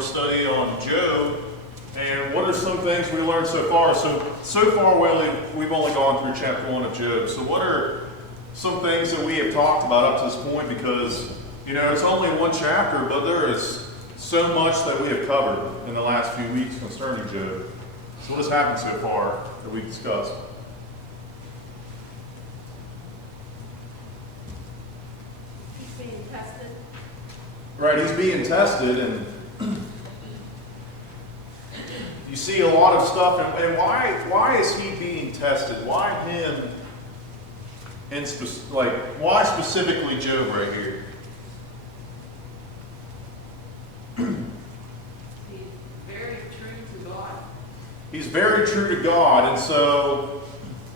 our study on Job. And what are some things we learned so far? So far we've only gone through chapter 1 of Job. So what are some things that we have talked about up to this point? Because, it's only one chapter, but there is so much that we have covered in the last few weeks concerning Job. So what has happened so far that we've discussed? He's being tested. Right, he's being tested, and you see a lot of stuff. And why is he being tested? Why him? And why specifically Job right here? He's very true to God. He's very true to God, and so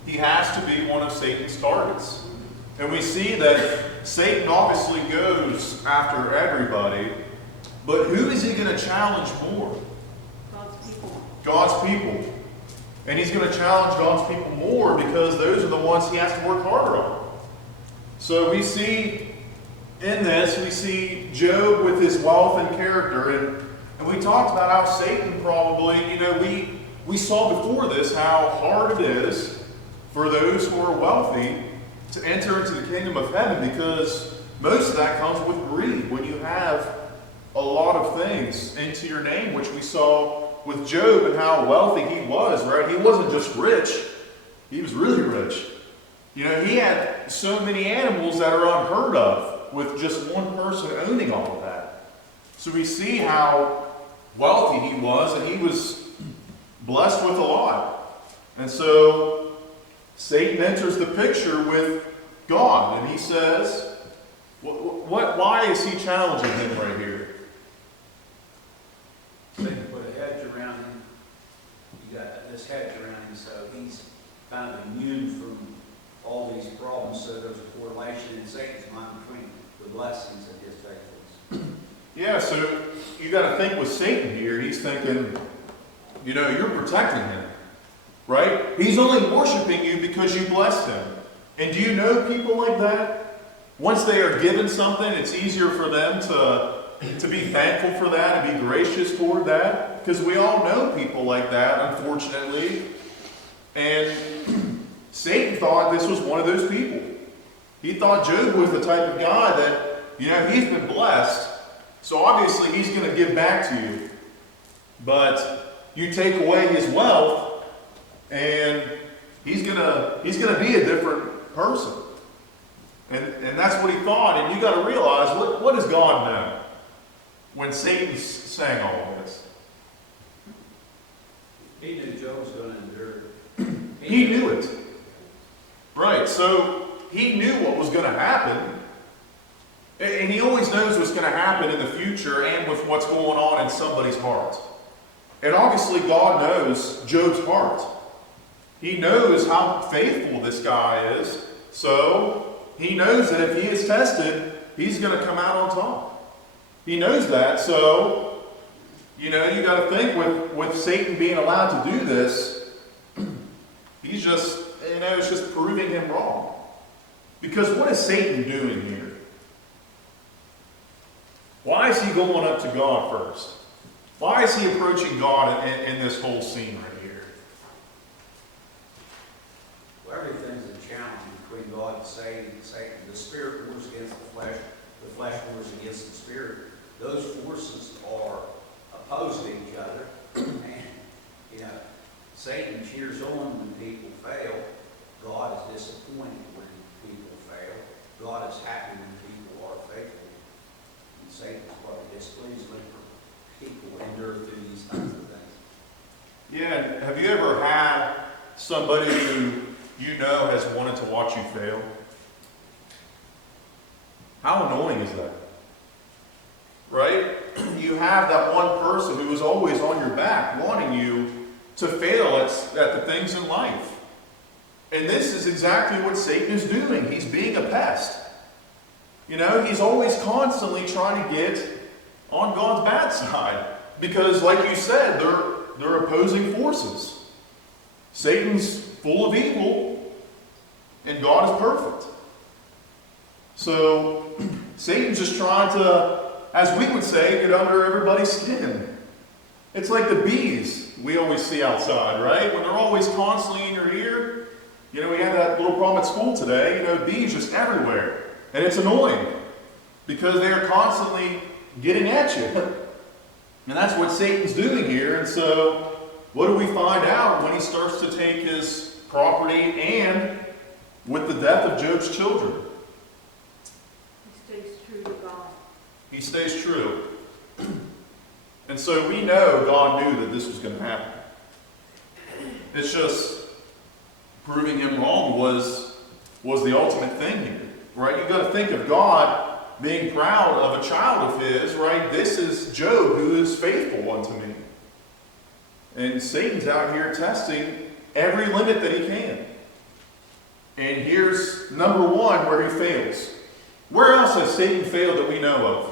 he has to be one of Satan's targets. And we see that Satan obviously goes after everybody, but who is he going to challenge more? God's people. God's people. And he's going to challenge God's people more because those are the ones he has to work harder on. So we see in this, we see Job with his wealth and character. And we talked about how Satan probably, we saw before this how hard it is for those who are wealthy to enter into the kingdom of heaven, because most of that comes with greed. When you have a lot of things into your name, which we saw with Job and how wealthy he was, right? He wasn't just rich, he was really rich. He had so many animals that are unheard of with just one person owning all of that. So we see how wealthy he was, and he was blessed with a lot. And so Satan enters the picture with God, and he says, why is he challenging him right here? Satan put a hedge around him. You got this hedge around him, so he's kind of immune from all these problems. So there's a correlation in Satan's mind between the blessings and his faithfulness. Yeah, so you got to think with Satan here, he's thinking, you're protecting him, right? He's only worshiping you because you blessed him. And do you know people like that? Once they are given something, it's easier for them to be thankful for that and be gracious toward that. Because we all know people like that, unfortunately. And Satan thought this was one of those people. He thought Job was the type of guy that, he's been blessed, so obviously he's going to give back to you. But you take away his wealth, and he's gonna be a different person. And that's what he thought. And you got to realize, what does God know when Satan's saying all of this? He knew Job was going to endure. He knew it. Right, so he knew what was going to happen. And he always knows what's going to happen in the future and with what's going on in somebody's heart. And obviously God knows Job's heart. He knows how faithful this guy is. So he knows that if he is tested, he's going to come out on top. He knows that. So, you got to think with Satan being allowed to do this, he's just, it's just proving him wrong. Because what is Satan doing here? Why is he going up to God first? Why is he approaching God in this whole scene right here? Well, everything's a challenge between God and Satan. The spirit wars against the flesh wars against the spirit. Those forces are opposed to each other. And, Satan cheers on when people fail. God is disappointed when people fail. God is happy when people are faithful. And Satan's probably displeased when people endure through these kinds of things. Yeah, have you ever had somebody who has wanted to watch you fail? How annoying is that? Right? You have that one person who is always on your back, wanting you to fail at the things in life. And this is exactly what Satan is doing. He's being a pest. He's always constantly trying to get on God's bad side. Because, like you said, they're opposing forces. Satan's full of evil, and God is perfect. So, Satan's just trying to as we would say, get under everybody's skin. It's like the bees we always see outside, right? When they're always constantly in your ear. You know, we had that little problem at school today. You know, bees just everywhere. And it's annoying because they are constantly getting at you. And that's what Satan's doing here. And so, what do we find out when he starts to take his property and with the death of Job's children? He stays true to God. He stays true. And so we know God knew that this was going to happen. It's just proving him wrong was the ultimate thing here, right? You've got to think of God being proud of a child of his, right? This is Job who is faithful unto me. And Satan's out here testing every limit that he can. And here's number one where he fails. Where else has Satan failed that we know of?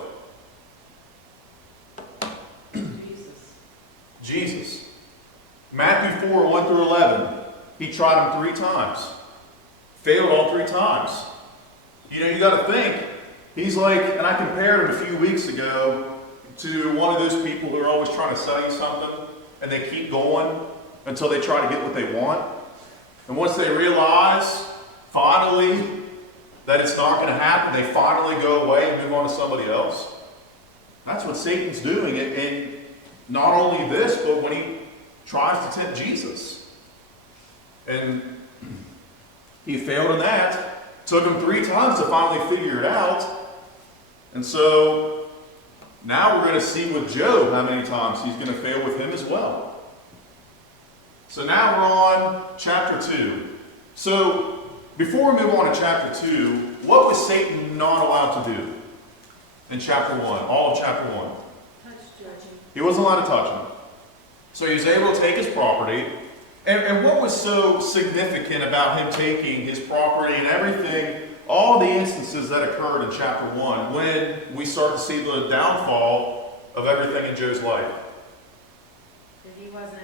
Jesus. Matthew 4, 1 through 11. He tried him 3 times. Failed all 3 times. You know, you got to think. He's like, and I compared him a few weeks ago to one of those people who are always trying to sell you something, and they keep going until they try to get what they want. And once they realize, finally, that it's not going to happen, they finally go away and move on to somebody else. That's what Satan's doing. And not only this, but when he tries to tempt Jesus. And he failed in that. Took him 3 times to finally figure it out. And so now we're going to see with Job how many times he's going to fail with him as well. So now we're on chapter 2. So before we move on to chapter 2, what was Satan not allowed to do in chapter 1, all of chapter 1? Touch judging. He wasn't allowed to touch him. So he was able to take his property. And what was so significant about him taking his property and everything, all the instances that occurred in chapter 1, when we start to see the downfall of everything in Job's life? That he wasn't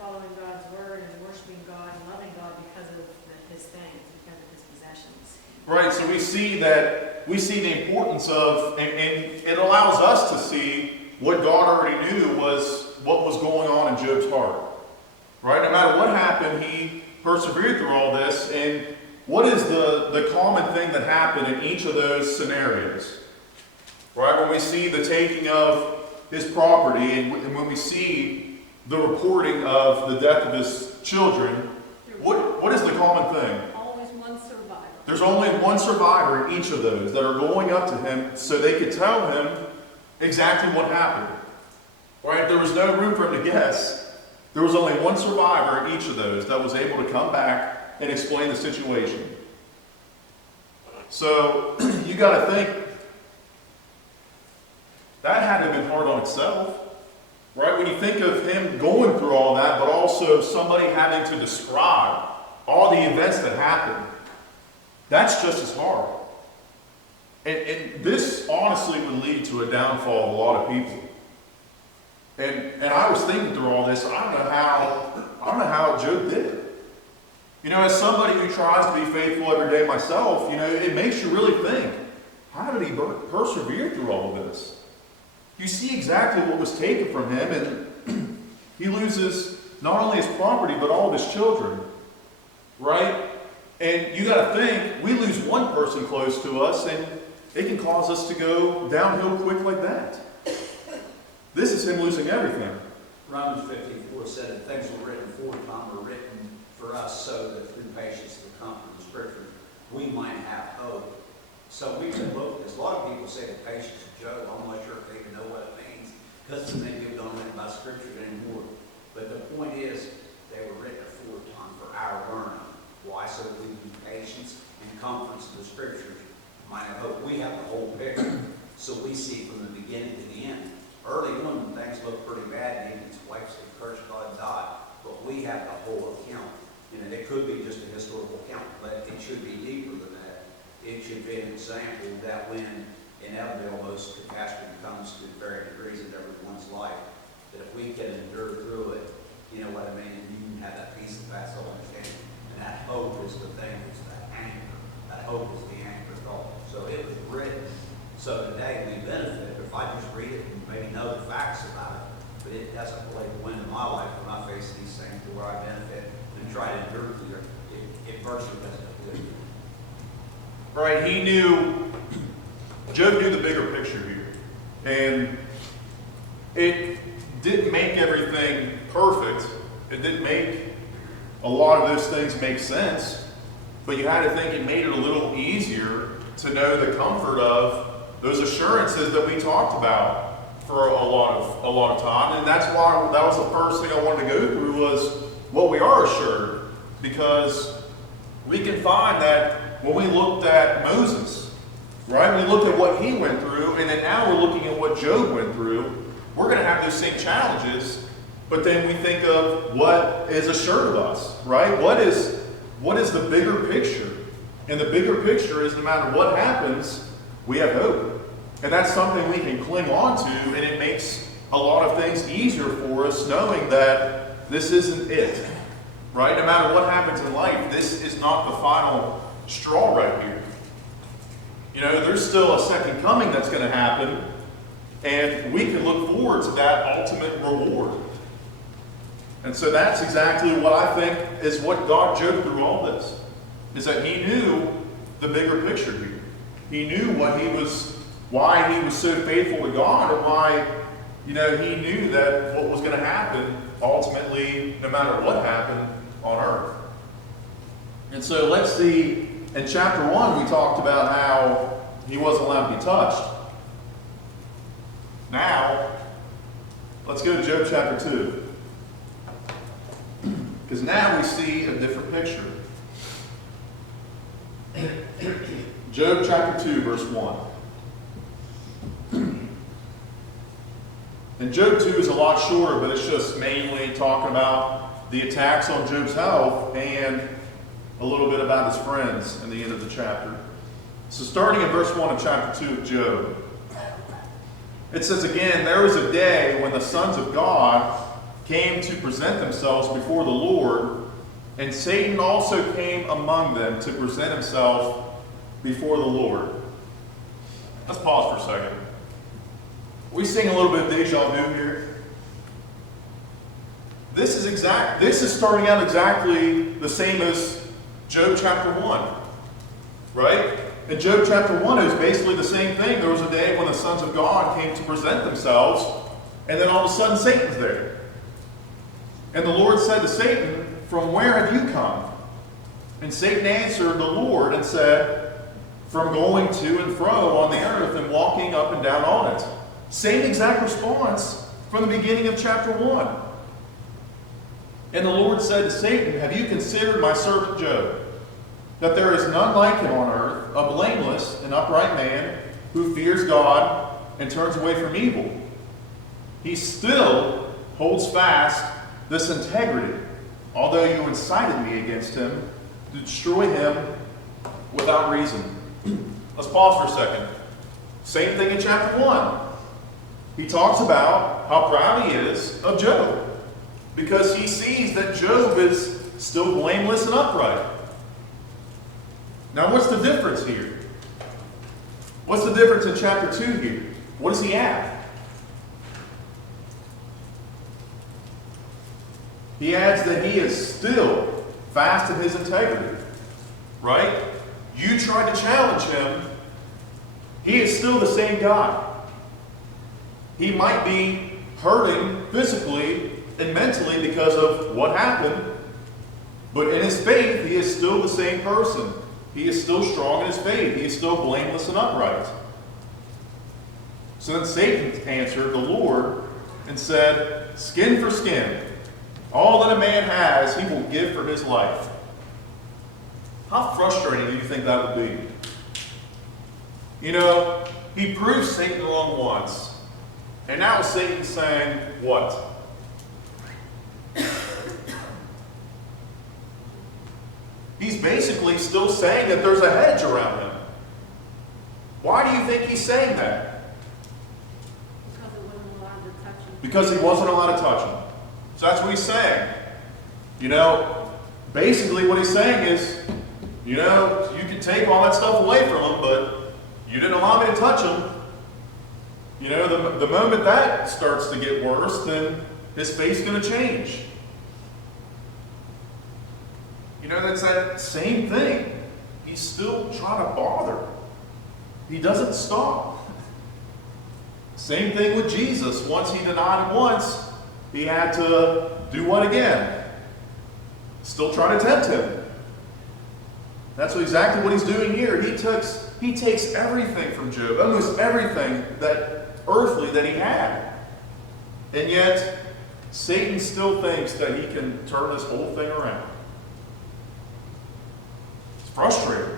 following God's word and worshiping God and loving God because of his things, because of his possessions. Right, so we see the importance of, and it allows us to see what God already knew was what was going on in Job's heart. Right, no matter what happened, he persevered through all this. And what is the common thing that happened in each of those scenarios? Right, when we see the taking of his property and when we see the reporting of the death of his children, what is the common thing? Always one survivor. There's only one survivor in each of those that are going up to him so they could tell him exactly what happened. Right? There was no room for him to guess. There was only one survivor in each of those that was able to come back and explain the situation. So you got to think that had to have been hard on itself. Right? When you think of him going through all that, but also somebody having to describe all the events that happened, that's just as hard. And this honestly would lead to a downfall of a lot of people. And I was thinking through all this, I don't know how Job did it. You know, as somebody who tries to be faithful every day myself, you know, it makes you really think, how did he persevere through all of this? You see exactly what was taken from him, and he loses not only his property, but all of his children. Right? And you got to think, we lose one person close to us, and it can cause us to go downhill quick like that. This is him losing everything. Romans 15:4 said that things were written aforetime were written for us so that through patience and the comfort of the Scripture we might have hope. So we can look at this. A lot of people say the patience of Job. I'm not sure if they even know what it means because many people don't think about Scripture anymore. But the point is, they were written aforetime for our learning. Why? So that we can be patience and comforts of the Scriptures might have hope. We have the whole picture, so we see from the beginning to the end. Early on, things look pretty bad, and even his wife said, "Curse God, died." But we have the whole account. You know, it could be just a historical account, but it should be deeper than that. It should be an example that when inevitably almost catastrophe comes to varying degrees in everyone's life, that if we can endure through it, you know what I mean, and you can have that peace that passes all understanding. And that hope is the thing, it's the anchor. That hope is the anchor thought. So it was written so that it and maybe know the facts about it, but it doesn't really go into my life when I face these things to where I benefit and try to endure through it. It virtually doesn't do it. Right, Job knew the bigger picture here. And it didn't make everything perfect. It didn't make a lot of those things make sense. But you had to think it made it a little easier to know the comfort of those assurances that we talked about for a lot of time. And that's why that was the first thing I wanted to go through was what we are assured. Because we can find that when we looked at Moses, right? We looked at what he went through, and then now we're looking at what Job went through. We're going to have those same challenges, but then we think of what is assured of us, right? What is the bigger picture? And the bigger picture is no matter what happens, we have hope. And that's something we can cling on to, and it makes a lot of things easier for us knowing that this isn't it, right? No matter what happens in life, this is not the final straw right here. You know, there's still a second coming that's going to happen, and we can look forward to that ultimate reward. And so that's exactly what I think is what got Job through all this, is that he knew the bigger picture here. He knew why he was so faithful to God, and why, you know, he knew that what was going to happen ultimately, no matter what happened on earth. And so let's see, in chapter 1, we talked about how he wasn't allowed to be touched. Now, let's go to Job chapter 2. Because now we see a different picture. Job chapter 2, verse 1. And Job 2 is a lot shorter, but it's just mainly talking about the attacks on Job's health and a little bit about his friends in the end of the chapter. So starting in verse 1 of chapter 2 of Job, it says again, there was a day when the sons of God came to present themselves before the Lord, and Satan also came among them to present himself before the Lord. Let's pause for a second. We sing a little bit of deja vu here. This is starting out exactly the same as Job chapter 1, right? In Job chapter 1, it was basically the same thing. There was a day when the sons of God came to present themselves, and then all of a sudden Satan's there. And the Lord said to Satan, "From where have you come?" And Satan answered the Lord and said, "From going to and fro on the earth and walking up and down on it." Same exact response from the beginning of chapter 1. And the Lord said to Satan, "Have you considered my servant Job, that there is none like him on earth, a blameless and upright man who fears God and turns away from evil? He still holds fast this integrity, although you incited me against him to destroy him without reason." Let's pause for a second. Same thing in chapter 1. He talks about how proud he is of Job, because he sees that Job is still blameless and upright. Now, what's the difference here? What's the difference in chapter 2 here? What does he add? He adds that he is still fast in his integrity, right? You tried to challenge him. He is still the same guy. He might be hurting physically and mentally because of what happened, but in his faith, he is still the same person. He is still strong in his faith. He is still blameless and upright. So then Satan answered the Lord and said, "Skin for skin. All that a man has, he will give for his life." How frustrating do you think that would be? You know, he proved Satan wrong once. And now Satan's saying, what? He's basically still saying that there's a hedge around him. Why do you think he's saying that? Because he wasn't allowed to touch him. So that's what he's saying. You know, basically what he's saying is, you know, you can take all that stuff away from him, but you didn't allow me to touch him. You know, the moment that starts to get worse, then his faith's going to change. You know, that's that same thing. He's still trying to bother. He doesn't stop. Same thing with Jesus. Once he denied him once, he had to do what again? Still try to tempt him. That's exactly what he's doing here. He takes everything from Job, almost everything that earthly that he had. And yet, Satan still thinks that he can turn this whole thing around. It's frustrating.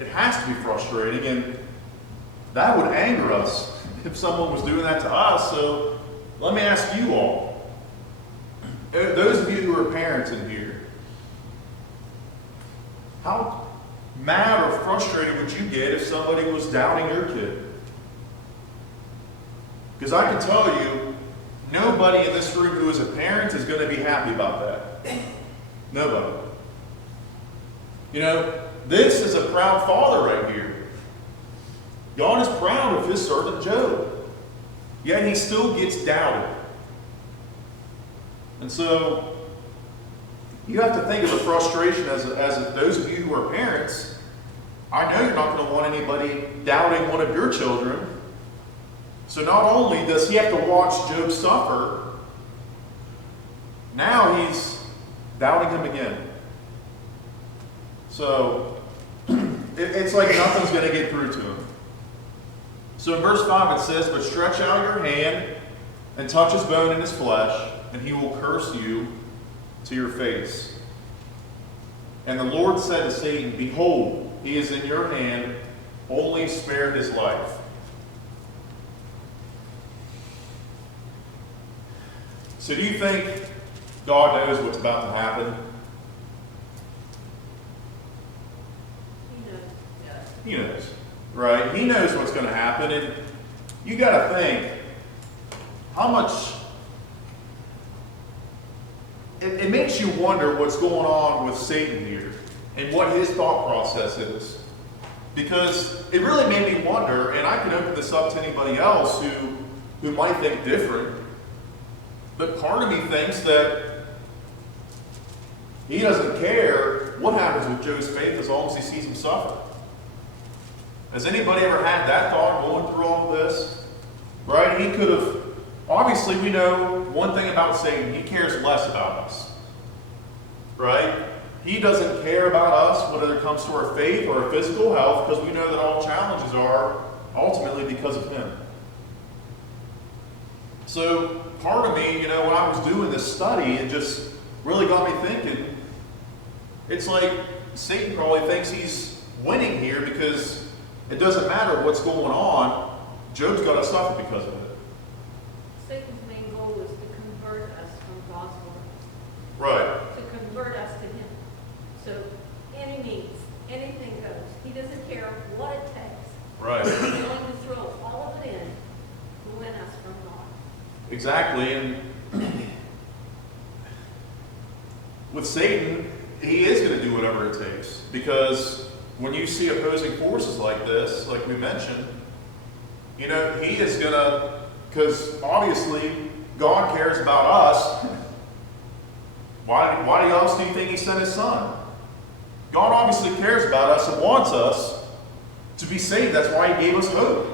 It has to be frustrating, and that would anger us if someone was doing that to us. So let me ask you all, those of you who are parents in here, how mad or frustrated would you get if somebody was doubting your kid? Because I can tell you, nobody in this room who is a parent is going to be happy about that. Nobody. You know, this is a proud father right here. God is proud of his servant Job. Yet he still gets doubted. And so, you have to think of the frustration as those of you who are parents. I know you're not going to want anybody doubting one of your children. So not only does he have to watch Job suffer, now he's doubting him again. So it's like nothing's going to get through to him. So in verse 5 it says, "But stretch out your hand and touch his bone and his flesh, and he will curse you to your face. And the Lord said to Satan, Behold, he is in your hand, only spare his life." So do you think God knows what's about to happen? He knows, right? He knows what's going to happen, and you got to think how much. It makes you wonder what's going on with Satan here and what his thought process is, because it really made me wonder. And I can open this up to anybody else who might think different, but part of me thinks that he doesn't care what happens with Job's faith as long as he sees him suffer. Has anybody ever had that thought going through all of this? Right? He could have, obviously we know one thing about Satan, he cares less about us. Right? He doesn't care about us, whether it comes to our faith or our physical health, because we know that all challenges are ultimately because of him. So part of me, when I was doing this study, it just really got me thinking, it's like Satan probably thinks he's winning here because it doesn't matter what's going on, Job's got to suffer because of it. Satan's main goal is to convert us from God's word. Right. To convert us to him. So any means, anything goes. He doesn't care what it takes. Right. He's willing to throw all of it in to win us from God. Exactly. And with Satan, he is going to do whatever it takes, because when you see opposing forces like this, like we mentioned, he is going to, because obviously God cares about us. Why else do you think he sent his son? God obviously cares about us and wants us to be saved. That's why he gave us hope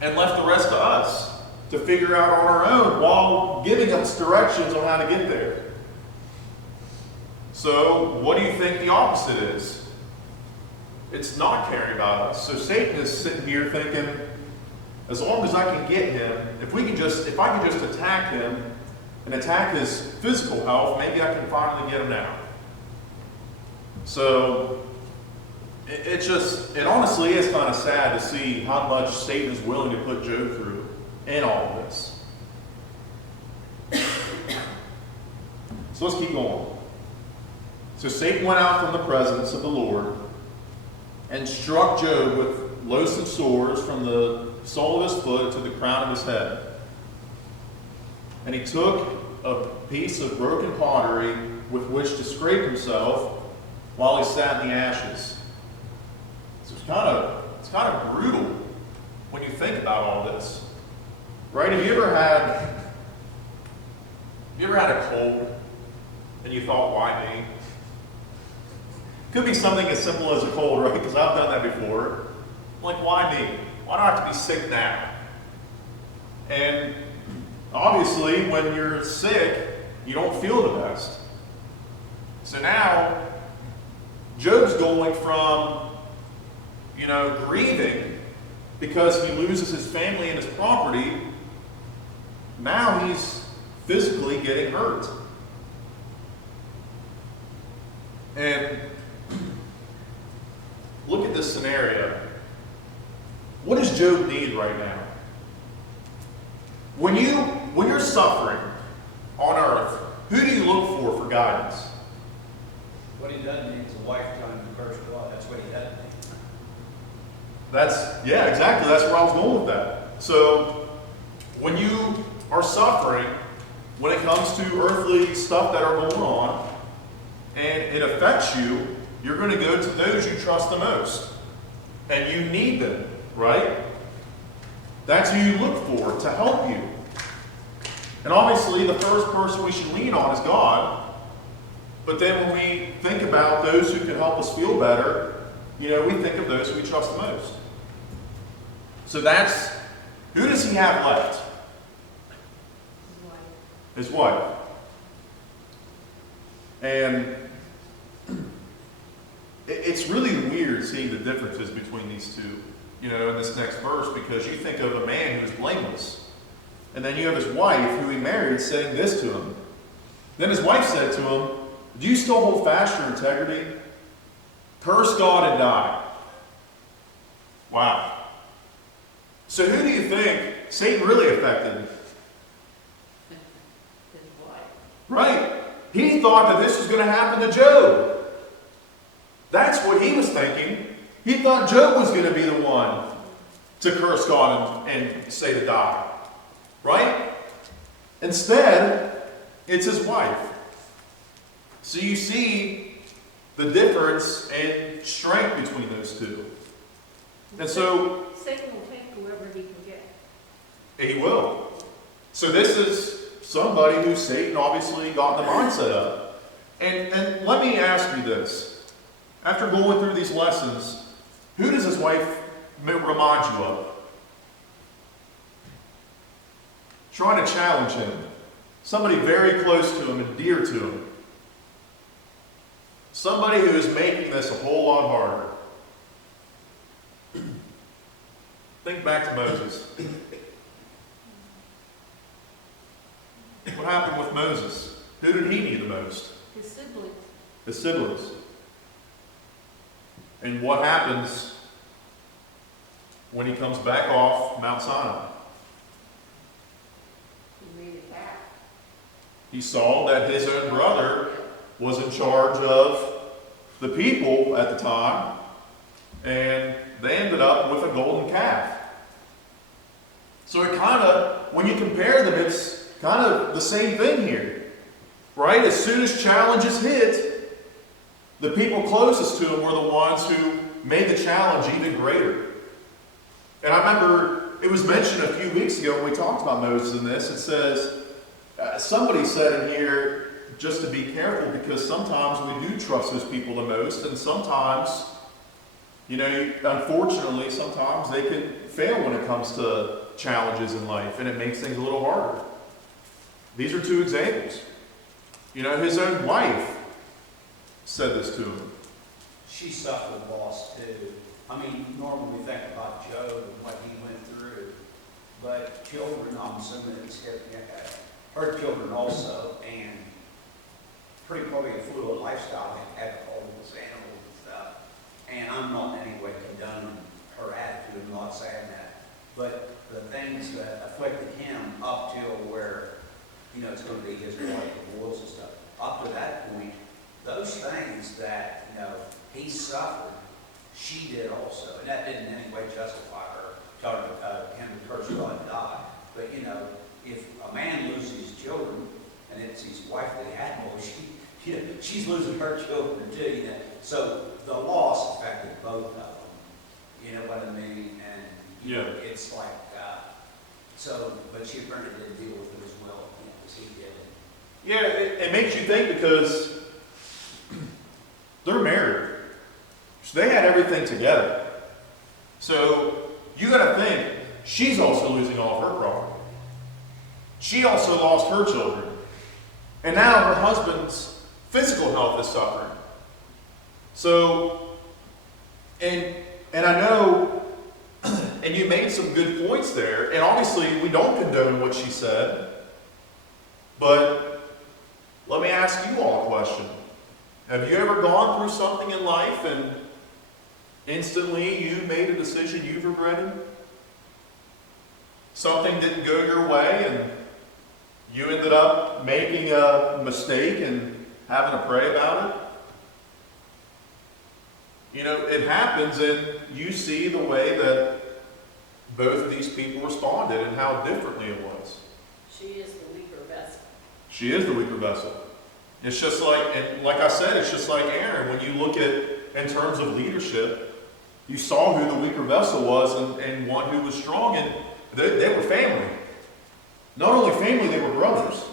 and left the rest to us to figure out on our own while giving us directions on how to get there. So what do you think the opposite is? It's not caring about us. So Satan is sitting here thinking, as long as I can get him, if I can just attack him and attack his physical health, maybe I can finally get him now. So it honestly is kind of sad to see how much Satan is willing to put Job through in all of this. So let's keep going. So Satan went out from the presence of the Lord and struck Job with loathsome sores from the sole of his foot to the crown of his head. And he took a piece of broken pottery with which to scrape himself while he sat in the ashes. So it's kind of brutal when you think about all this, right? Have you ever had a cold and you thought, why me? Could be something as simple as a cold, right? Because I've done that before. Like, why me? Why do I have to be sick now? And obviously, when you're sick, you don't feel the best. So now, Job's going from, grieving because he loses his family and his property. Now he's physically getting hurt. And look at this scenario. What does Job need right now? When you're suffering on earth, who do you look for guidance? What he doesn't need is a wife telling him to curse God. That's what he doesn't need. Yeah, exactly. That's where I was going with that. So, when you are suffering, when it comes to earthly stuff that are going on, and it affects you, you're going to go to those you trust the most. And you need them, right? That's who you look for to help you. And obviously, the first person we should lean on is God. But then when we think about those who can help us feel better, we think of those who we trust the most. So that's, who does he have left? His wife. And it's really weird seeing the differences between these two, in this next verse, because you think of a man who is blameless. And then you have his wife, who he married, saying this to him. Then his wife said to him, do you still hold fast your integrity? Curse God and die. Wow. So who do you think Satan really affected? His wife. Right. He thought that this was going to happen to Job. That's what he was thinking. He thought Job was going to be the one to curse God and say to die. Right? Instead, it's his wife. So you see the difference in strength between those two. And so Satan will take whoever he can get. he will. So this is somebody who Satan obviously got in the mindset of. And let me ask you this. After going through these lessons, who does his wife remind you of? Trying to challenge him. Somebody very close to him and dear to him. Somebody who is making this a whole lot harder. Think back to Moses. What happened with Moses? Who did he need the most? His siblings. His siblings. And what happens when he comes back off Mount Sinai? He made it back. He saw that his own brother was in charge of the people at the time, and they ended up with a golden calf. So it kind of, when you compare them, it's kind of the same thing here, right? As soon as challenges hit, the people closest to him were the ones who made the challenge even greater. And I remember it was mentioned a few weeks ago when we talked about Moses in this. It says, somebody said in here, just to be careful, because sometimes we do trust those people the most, and sometimes, unfortunately, sometimes they can fail when it comes to challenges in life, and it makes things a little harder. These are two examples. His own wife said this to him. She suffered loss too. Normally we think about Job and what he went through, but children, I'm assuming her children also, and pretty probably a fluid lifestyle, had all those animals and stuff. And I'm not in any way condoning her attitude, I'm not saying that. But the things that afflicted him up till where, it's going to be his wife, divorce and stuff, up to that point, those things that, he suffered, she did also. And that didn't in any way justify her telling him to curse God and die. But, if a man loses his children, and it's his wife that he had, well, she's losing her children too, So the loss affected both of them. You know what I mean? And Yeah. It's like, so, but she apparently didn't deal with it as well, as he did. Yeah, it makes you think because they're married. So they had everything together. So you got to think, she's also losing all of her property. She also lost her children. And now her husband's physical health is suffering. So, and I know, and you made some good points there, and obviously we don't condone what she said, but let me ask you all a question. Have you ever gone through something in life and instantly you made a decision you've regretted? Something didn't go your way and you ended up making a mistake and having to pray about it? You know, it happens, and you see the way that both of these people responded and how differently it was. She is the weaker vessel. She is the weaker vessel. It's just like, and like I said, it's just like Aaron. When you look at, in terms of leadership, you saw who the weaker vessel was and one who was strong, and they were family. Not only family, they were brothers.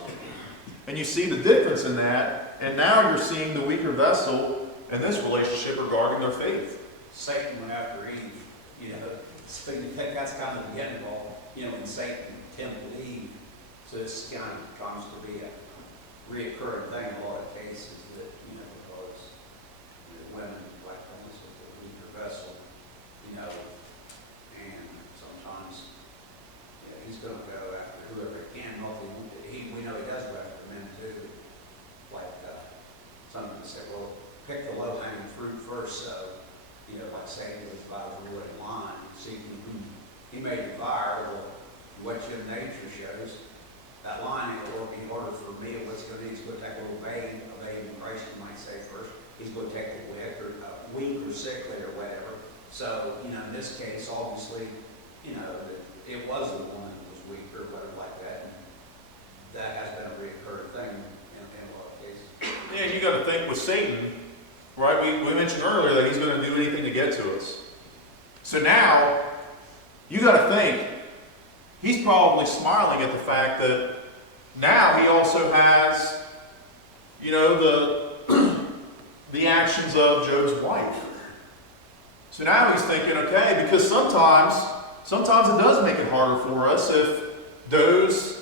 And you see the difference in that, and now you're seeing the weaker vessel in this relationship regarding their faith. Satan went after Eve, that's kind of the beginning of all, when Satan tempted Eve. So this kind of comes to be a reoccurring thing in a lot of cases that, because women, like this with the weaker vessel, and sometimes, he's going to go after whoever he can. We know he does go after men too. Like, someone said, well, pick the low-hanging fruit first, so, like Satan was about the wood and line. See, he made a fire. Well, what human nature shows, that line ain't going to be harder for me. What's going to do is going to take a little babe in Christ, you might say first. He's going to take a weak or sickly or whatever. So, in this case, obviously, it was the woman that was weak or whatever like that. And that has been a recurring thing in a lot of cases. Yeah, you got to think with Satan, right? We mentioned earlier that he's going to do anything to get to us. So now, you got to think, he's probably smiling at the fact that now he also has, the actions of Job's wife. So now he's thinking, okay, because sometimes it does make it harder for us if those,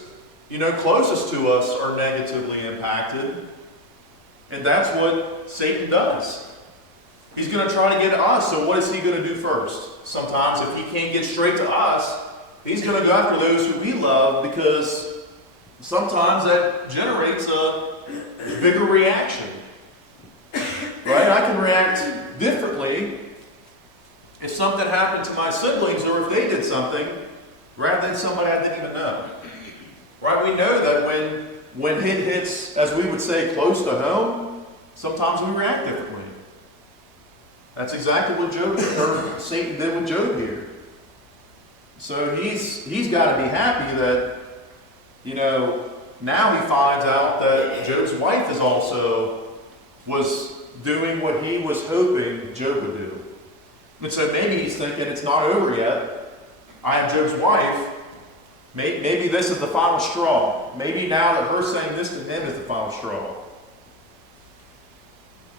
closest to us are negatively impacted. And that's what Satan does. He's going to try to get to us, so what is he going to do first? Sometimes if he can't get straight to us, he's going to go after those who we love, because sometimes that generates a bigger reaction. Right? I can react differently if something happened to my siblings or if they did something rather than somebody I didn't even know. Right? We know that when it hits, as we would say, close to home, sometimes we react differently. That's exactly what Satan did with Job here. So he's got to be happy that, now he finds out that Job's wife was doing what he was hoping Job would do. And so maybe he's thinking, it's not over yet. I am Job's wife. Maybe this is the final straw. Maybe now that her saying this to him is the final straw.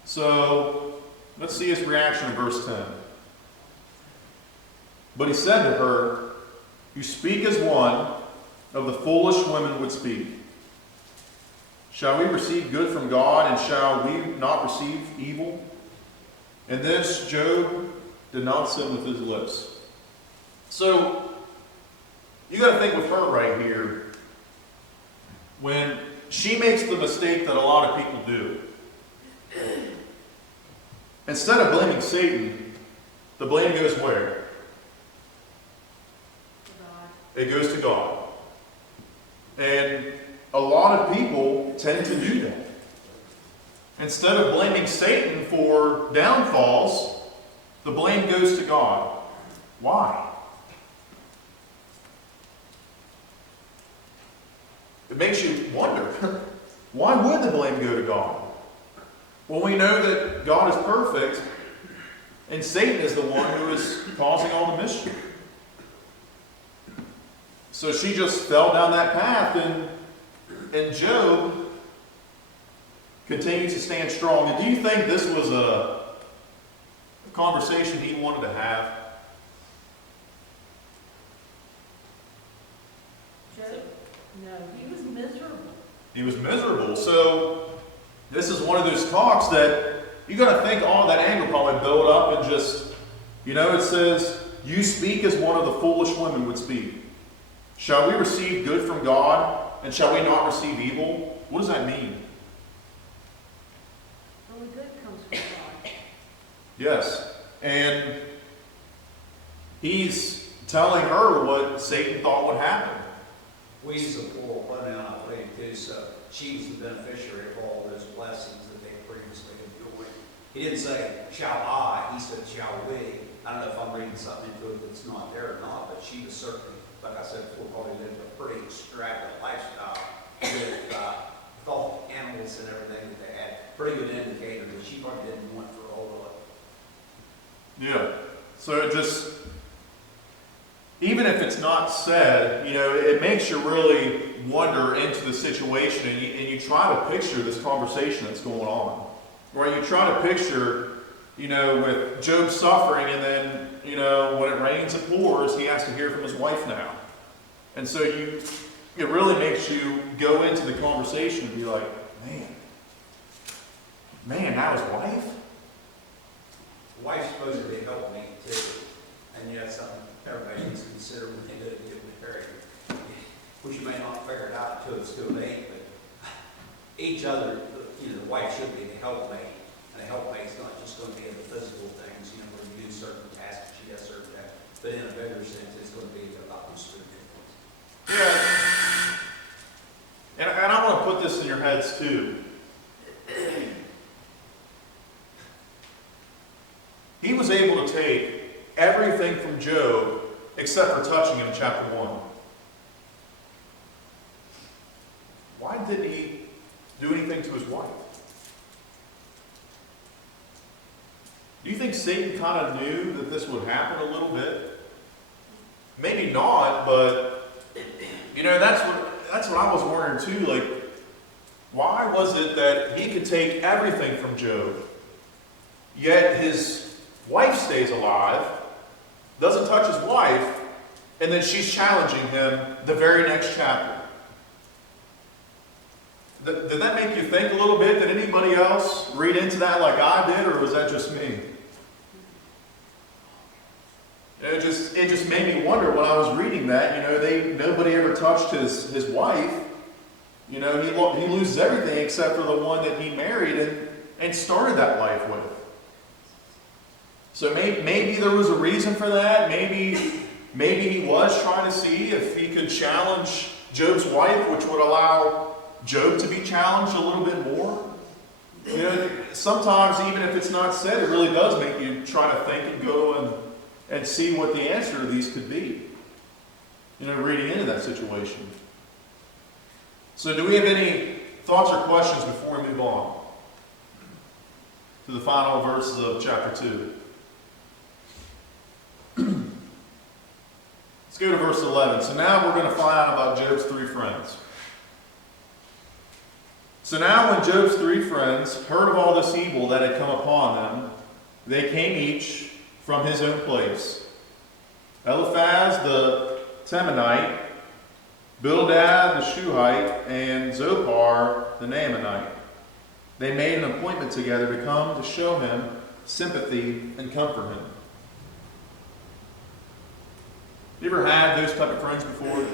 So let's see his reaction in verse 10. But he said to her, "You speak as one of the foolish women would speak. Shall we receive good from God, and shall we not receive evil?" And this Job did not sin with his lips. So you got to think with her right here, when she makes the mistake that a lot of people do. Instead of blaming Satan, the blame goes where? It goes to God. And a lot of people tend to do that. Instead of blaming Satan for downfalls, the blame goes to God. Why? It makes you wonder, why would the blame go to God? Well, we know that God is perfect, and Satan is the one who is causing all the mischief. So she just fell down that path, and Job continues to stand strong. And do you think this was a conversation he wanted to have? Job? No, he was miserable. He was miserable. So this is one of those talks that you got to think all that anger probably built up and just, it says, you speak as one of the foolish women would speak. Shall we receive good from God, and shall we not receive evil? What does that mean? Only good comes from God. Yes. And he's telling her what Satan thought would happen. We used to pour one out, I believe, too, so she was the beneficiary of all those blessings that they previously enjoyed. He didn't say, shall I? He said, shall we? I don't know if I'm reading something into it that's not there or not, but she was certainly, like I said before, probably lived a pretty extravagant lifestyle with all the animals and everything that they had. Pretty good indicator that she probably didn't want for a whole lot. Yeah. So it just, even if it's not said, it makes you really wonder into the situation, and you try to picture this conversation that's going on. Right? You try to picture, with Job suffering, and then, when it rains, it pours, he has to hear from his wife now. And so it really makes you go into the conversation and be like, man, now his wife? The wife's supposed to be helping me too, and yet something everybody needs to consider when they do get married. Which you may not figure it out until it's too late, but each other, the wife should be the helpmate, and the helpmate's not just going to be in the physical things, where you do certain tasks, she does certain tasks, but in a bigger sense, it's going to be about the spiritual things. Yeah. And I want to put this in your heads too. He was able to take everything from Job except for touching him in chapter 1. Why didn't he do anything to his wife? Do you think Satan kind of knew that this would happen a little bit? Maybe not, but that's what I was wondering too. Like, why was it that he could take everything from Job, yet his wife stays alive, doesn't touch his wife, and then she's challenging him the very next chapter? Did that make you think a little bit? Did anybody else read into that like I did, or was that just me? It just made me wonder when I was reading that. Nobody ever touched his wife. He loses everything except for the one that he married and started that life with. So maybe there was a reason for that. Maybe he was trying to see if he could challenge Job's wife, which would allow Job to be challenged a little bit more. Sometimes even if it's not said, it really does make you try to think and go and see what the answer to these could be. Reading into that situation. So do we have any thoughts or questions before we move on to the final verses of chapter 2? Let's go to verse 11. So now we're going to find out about Job's 3 friends. So now when Job's 3 friends heard of all this evil that had come upon them, they came each from his own place. Eliphaz the Temanite, Bildad the Shuhite, and Zophar the Naamanite. They made an appointment together to come to show him sympathy and comfort him. You ever had those type of friends before?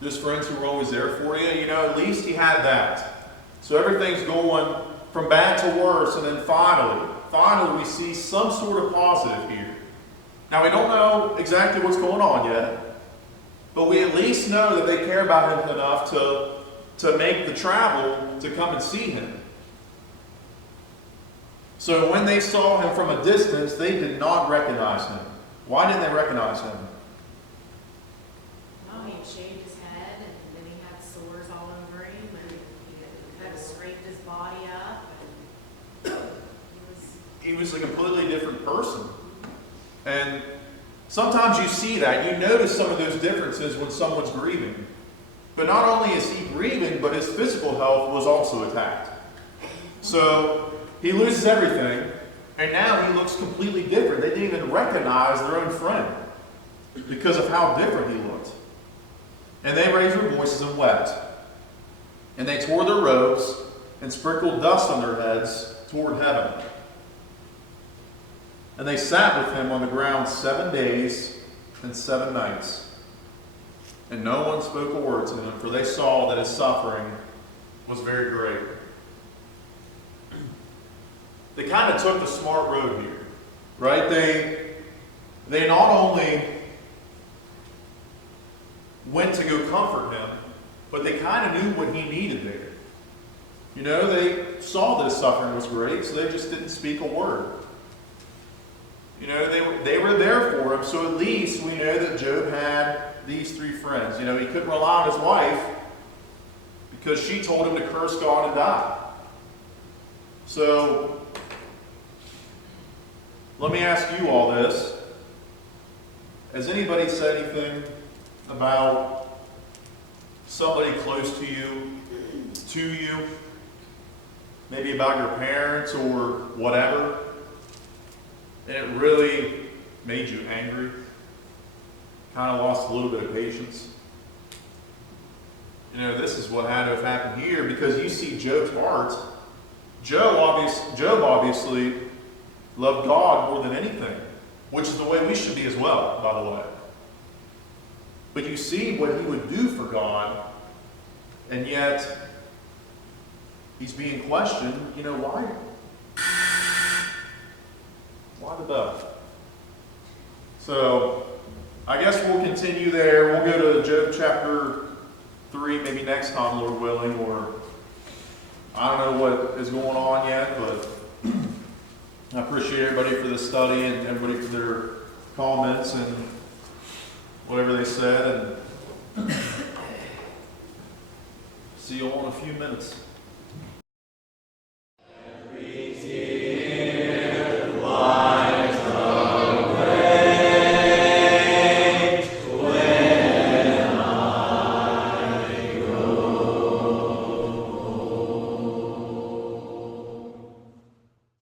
Those friends who were always there for you? At least he had that. So everything's going from bad to worse, and then finally we see some sort of positive here. Now, we don't know exactly what's going on yet, but we at least know that they care about him enough to make the travel to come and see him. So when they saw him from a distance, they did not recognize him. Why didn't they recognize him? Well, he had shaved his head, and then he had sores all over him, and he had scraped his body up, and He was a completely different person. And Sometimes you see that. You notice some of those differences when someone's grieving. But not only is he grieving, but his physical health was also attacked. So he loses everything, and now he looks completely different. They didn't even recognize their own friend because of how different he looked. And they raised their voices and wept. And they tore their robes and sprinkled dust on their heads toward heaven. And they sat with him on the ground 7 days and 7 nights. And no one spoke a word to him, for they saw that his suffering was very great. They kind of took the smart road here, right? They not only went to go comfort him, but they kind of knew what he needed there. You know, they saw that his suffering was great, so they just didn't speak a word. You know, they were there for him, so at least we know that Job had these 3 friends. You know, he couldn't rely on his wife because she told him to curse God and die. So, let me ask you all this. Has anybody said anything about somebody close to you, maybe about your parents or whatever, and it really made you angry? Kind of lost a little bit of patience? You know, this is what had to have happened here, because you see Job's heart. Job obviously loved God more than anything, which is the way we should be as well, by the way. But you see what he would do for God, and yet he's being questioned. You know, why? Why the bell? So, I guess we'll continue there. We'll go to Job chapter 3 maybe next time, Lord willing, or I don't know what is going on yet, but I appreciate everybody for the study and everybody for their comments and whatever they said. And see you all in a few minutes.